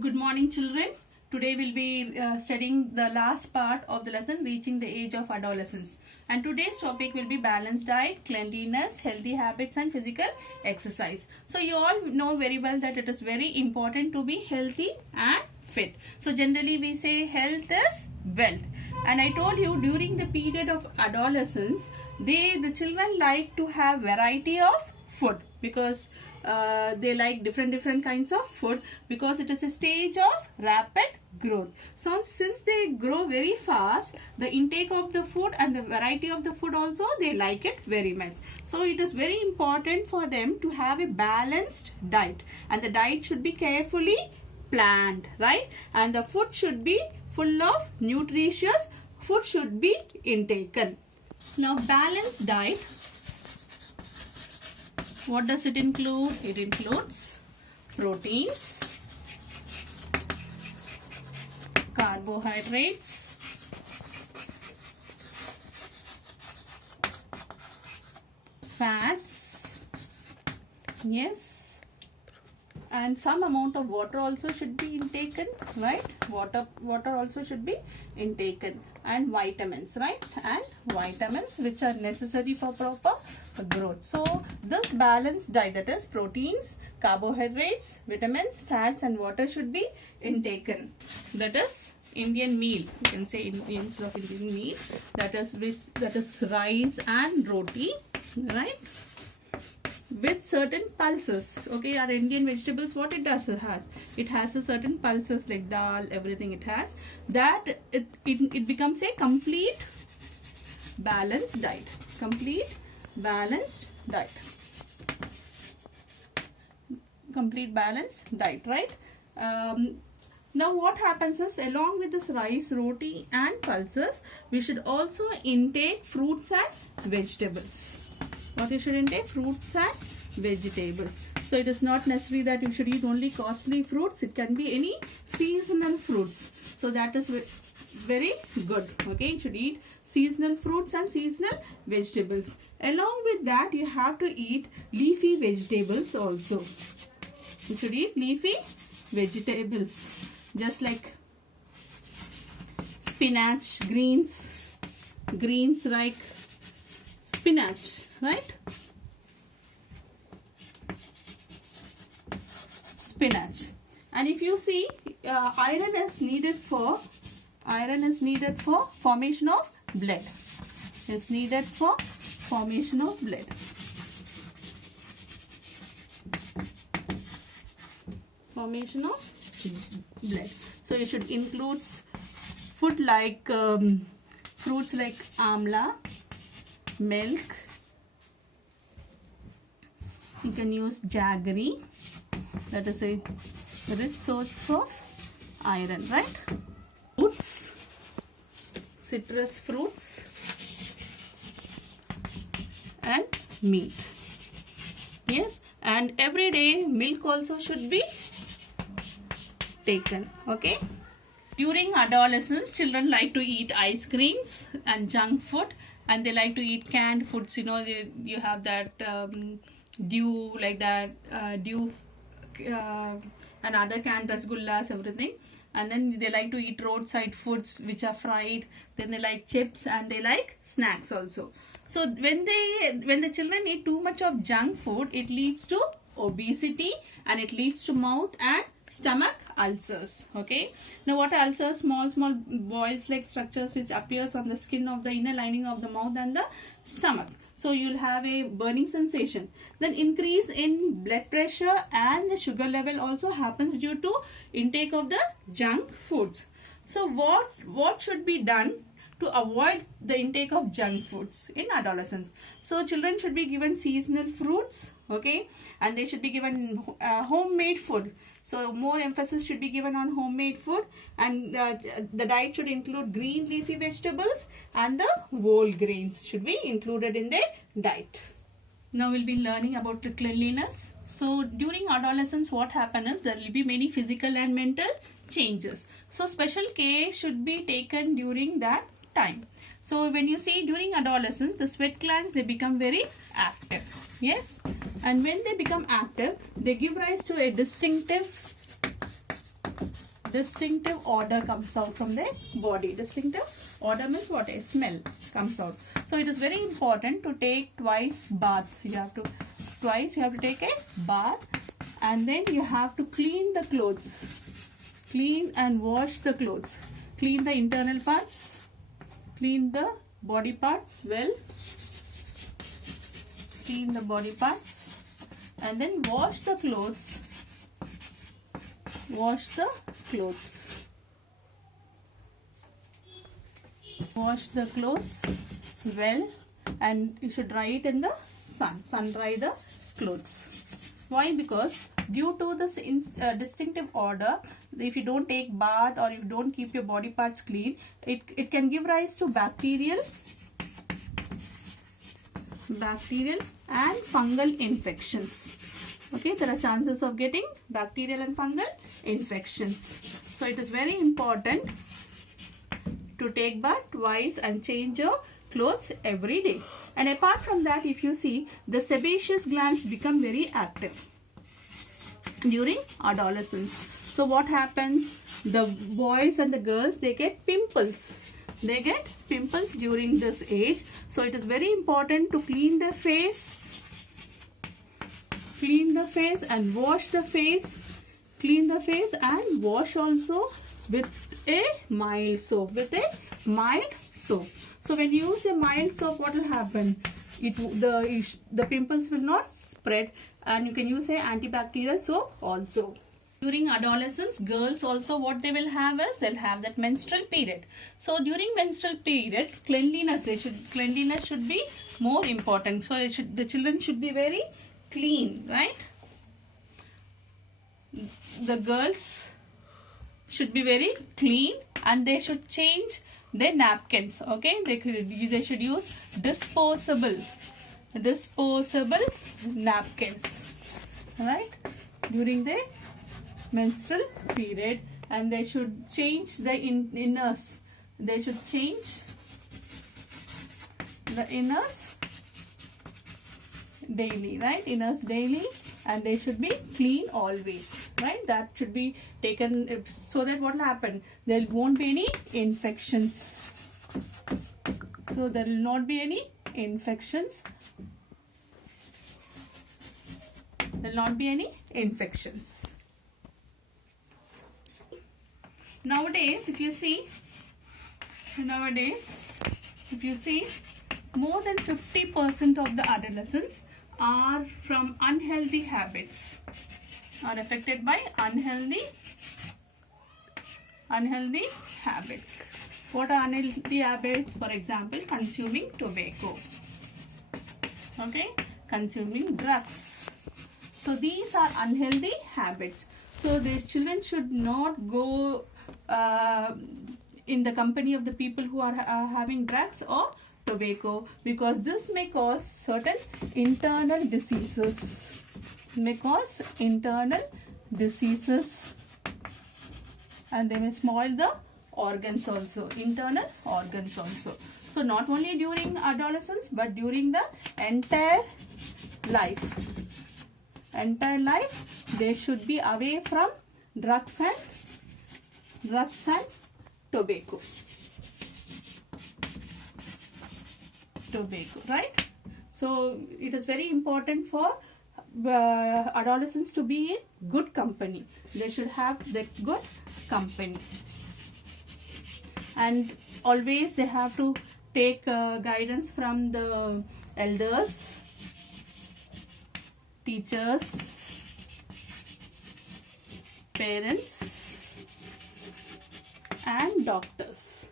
Good morning, children. Today we'll be studying the last part of the lesson, reaching the age of adolescence. And today's topic will be balanced diet, cleanliness, healthy habits and physical exercise. So you all know very well that it is very important to be healthy and fit. So generally we say health is wealth. And I told you during the period of adolescence, the children like to have variety of food because they like different kinds of food because it is a stage of rapid growth. So since they grow very fast, the intake of the food and the variety of the food also they like it very much. So it is very important for them to have a balanced diet, and the diet should be carefully planned, right? And the food should be full of nutritious food should be intaken. Now balanced diet, what does it include? It includes proteins, carbohydrates, fats, yes, and some amount of water also should be intaken, right? Water also should be intaken, and vitamins, right? And vitamins which are necessary for proper growth. So this balanced diet, that is proteins, carbohydrates, vitamins, fats and water should be intaken. That is Indian meal, you can say instead of Indian meal, that is rice and roti, right? With certain pulses. Okay, our Indian vegetables, what it does, it has a certain pulses like dal, everything it has, that it becomes a complete balanced diet. Complete balanced diet. Complete balanced diet, right? Now what happens is, along with this rice, roti and pulses, we should also intake fruits and vegetables. What you should intake? Fruits and vegetables. So it is not necessary that you should eat only costly fruits. It can be any seasonal fruits. So that is very good. Okay, you should eat seasonal fruits and seasonal vegetables. Along with that, you have to eat leafy vegetables also. You should eat leafy vegetables, just like spinach, greens like spinach, right? Spinach. And if you see, iron is needed for formation of blood. Is needed for formation of blood. Formation of blood. So you should include food like fruits like amla, milk. You can use jaggery. That is a rich source of iron, right? Fruits, citrus fruits and meat. Yes, and every day milk also should be taken. Okay. During adolescence, children like to eat ice creams and junk food, and they like to eat canned foods. You know, you have that dew, like that dew and other canned rasgullas, everything. And then they like to eat roadside foods which are fried. Then they like chips and they like snacks also. So when the children eat too much of junk food, it leads to obesity and it leads to mouth and stomach ulcers. Okay, now what are ulcers? Small boils like structures which appears on the skin of the inner lining of the mouth and the stomach. So you'll have a burning sensation. Then increase in blood pressure and the sugar level also happens due to intake of the junk foods. So what should be done to avoid the intake of junk foods in adolescence? So children should be given seasonal fruits, okay, and they should be given homemade food. So more emphasis should be given on homemade food, and the diet should include green leafy vegetables and the whole grains should be included in the diet. Now we'll be learning about the cleanliness. So during adolescence, what happens is there will be many physical and mental changes. So special care should be taken during that time. So when you see during adolescence, the sweat glands, they become very active. Yes, and when they become active, they give rise to a distinctive distinctive odor comes out from their body. Distinctive odor means what? A smell comes out. So it is very important to take twice bath. You have to take a bath, and then you have to clean the clothes. Clean and wash the clothes. Clean the internal parts. Clean the body parts well. Clean the body parts, and then wash the clothes. Wash the clothes. Wash the clothes well, and you should dry it in the sun. Sun dry the clothes. Why? Because due to this distinctive odor, if you don't take bath or if you don't keep your body parts clean, it can give rise to bacterial and fungal infections. Okay, there are chances of getting bacterial and fungal infections. So it is very important to take bath twice and change your clothes every day. And apart from that, if you see, the sebaceous glands become very active during adolescence. So what happens? The boys and the girls, they get pimples. They get pimples during this age. So it is very important to clean the face. Clean the face and wash the face. Clean the face and wash also with a mild soap. So when you use a mild soap, what will happen? The pimples will not spread, and you can use a antibacterial soap also. During adolescence, girls also, what they will have is, they'll have that menstrual period. So during menstrual period, cleanliness should be more important. So the children should be very clean, right? The girls should be very clean, and they should change their napkins. Okay, they should use disposable napkins, right, during the menstrual period. And they should change the inners. They should change the inners daily, right? Inners daily, and they should be clean always, right? That should be taken, so that what will happen? There won't be any infections. So there will not be any infections. There will not be any infections. Nowadays, if you see, more than 50% of the adolescents are from unhealthy habits, are affected by unhealthy habits. What are unhealthy habits? For example, consuming tobacco, okay, consuming drugs. So these are unhealthy habits. So the children should not go in the company of the people who are having drugs or tobacco, because this may cause certain internal diseases. And they may spoil the organs also, internal organs also. So not only during adolescence, but during the entire life, they should be away from drugs and tobacco, right? So it is very important for adolescents to be in good company. They should have that good company, and always they have to take guidance from the elders, teachers, parents, and doctors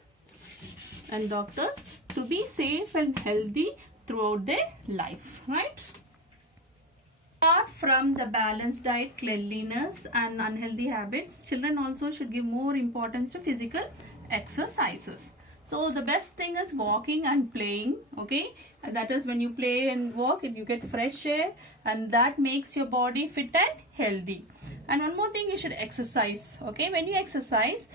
to be safe and healthy throughout their life, right? Apart from the balanced diet, cleanliness, and unhealthy habits, children also should give more importance to physical exercises. So the best thing is walking and playing, okay? And that is, when you play and walk, you get fresh air, and that makes your body fit and healthy. And one more thing, you should exercise, okay? When you exercise,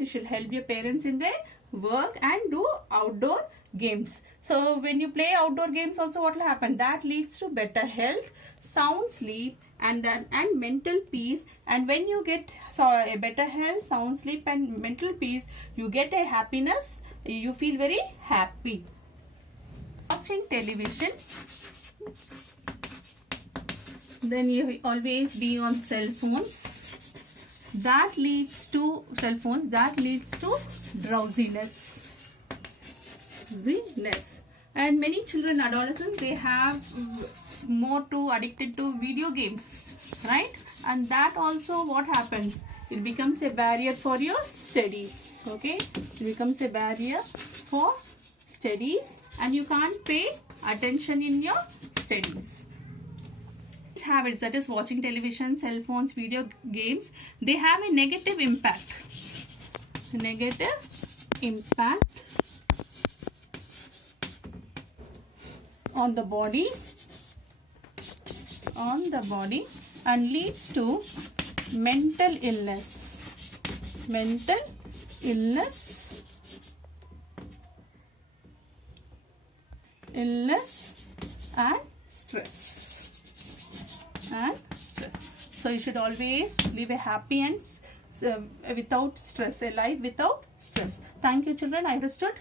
you should help your parents in their work and do outdoor games. So when you play outdoor games also, what will happen? That leads to better health, sound sleep, and mental peace. And when you get a better health, sound sleep, and mental peace, you get a happiness. You feel very happy. Watching television, then you always be on cell phones. That leads to drowsiness. And many children, adolescents, they have more to addicted to video games, right? And that also, what happens? It becomes a barrier for your studies. Okay, it becomes a barrier for studies, and you can't pay attention in your studies. Habits, that is watching television, cell phones, video games, they have a negative impact on the body and leads to mental illness and stress. So you should always live a happy and without stress, a life without stress. Thank you, children. I understood.